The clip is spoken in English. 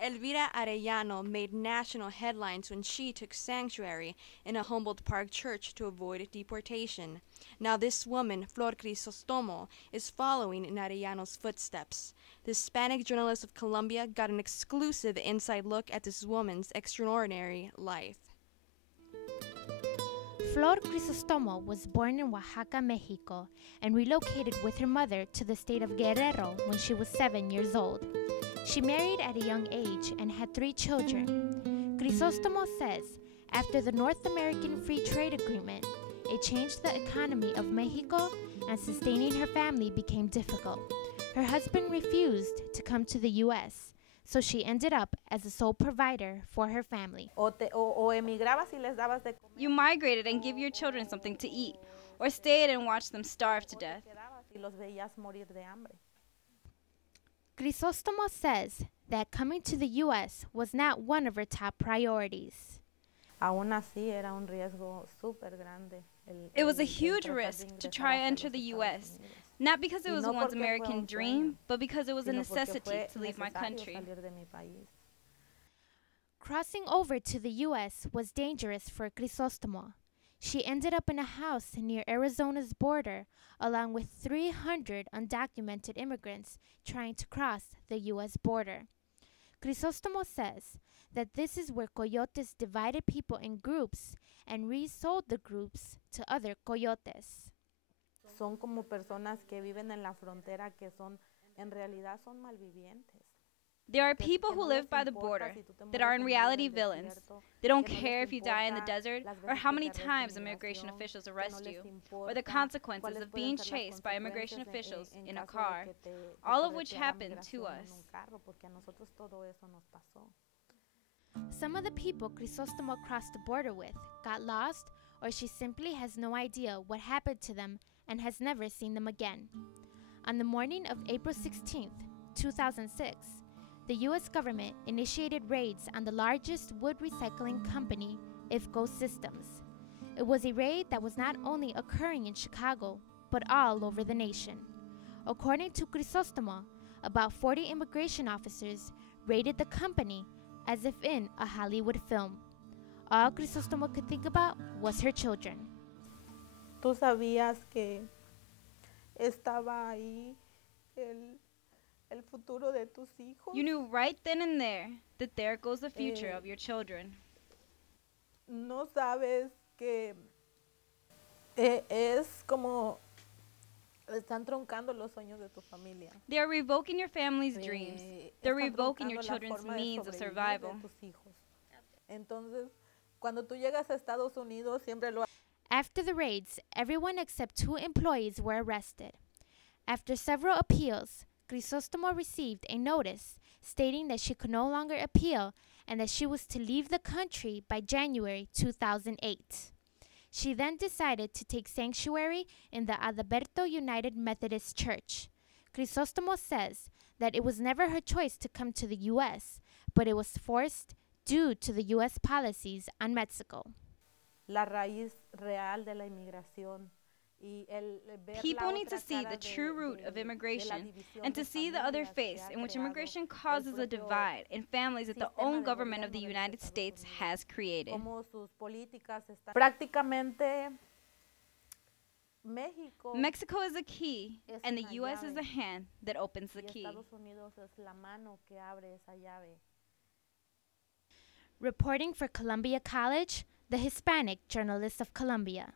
Elvira Arellano made national headlines when she took sanctuary in a Humboldt Park church to avoid deportation. Now this woman, Flor Crisostomo, is following in Arellano's footsteps. The Hispanic Journalist of Columbia got an exclusive inside look at this woman's extraordinary life. Flor Crisostomo was born in Oaxaca, Mexico, and relocated with her mother to the state of Guerrero when she was 7 years old. She married at a young age and had 3 children. Crisostomo says, after the North American Free Trade Agreement, it changed the economy of Mexico and sustaining her family became difficult. Her husband refused to come to the U.S., so she ended up as the sole provider for her family. You migrated and give your children something to eat, or stayed and watched them starve to death. Crisostomo says that coming to the U.S. was not one of her top priorities. It was a huge risk to try and enter the U.S., not because it was one's American dream, but because it was a necessity to leave my country. Crossing over to the U.S. was dangerous for Crisostomo. She ended up in a house near Arizona's border, along with 300 undocumented immigrants trying to cross the U.S. border. Crisostomo says that this is where coyotes divided people in groups and resold the groups to other coyotes. Son como personas que viven en la frontera que son, en realidad son malvivientes. There are people who live by the border that are in reality villains. They don't care if you die in the desert or how many times immigration officials arrest you, or the consequences of being chased by immigration officials in a car, all of which happened to us. Some of the people Crisostomo crossed the border with got lost, or she simply has no idea what happened to them and has never seen them again. On the morning of April 16, 2006, the U.S. government initiated raids on the largest wood recycling company, IFCO Systems. It was a raid that was not only occurring in Chicago, but all over the nation. According to Crisostomo, about 40 immigration officers raided the company as if in a Hollywood film. All Crisostomo could think about was her children. ¿Tú sabías que estaba ahí el futuro de tus hijos? You knew right then and there that there goes the future of your children. No sabes que es como están truncando los sueños de tu familia. They are revoking your family's dreams. They're revoking your children's means of survival. Entonces, cuando tú llegas a Estados Unidos, siempre lo. After the raids, everyone except 2 employees were arrested. After several appeals, Crisostomo received a notice stating that she could no longer appeal and that she was to leave the country by January 2008. She then decided to take sanctuary in the Adalberto United Methodist Church. Crisostomo says that it was never her choice to come to the U.S., but it was forced due to the U.S. policies on Mexico. La raíz real de la inmigración. People need to see the true root of immigration and to see the other face in which immigration causes a divide in families that the own government of the United States has created. Mexico is the key, and the U.S. is the hand that opens the key. Reporting for Columbia College, the Hispanic Journalist of Columbia.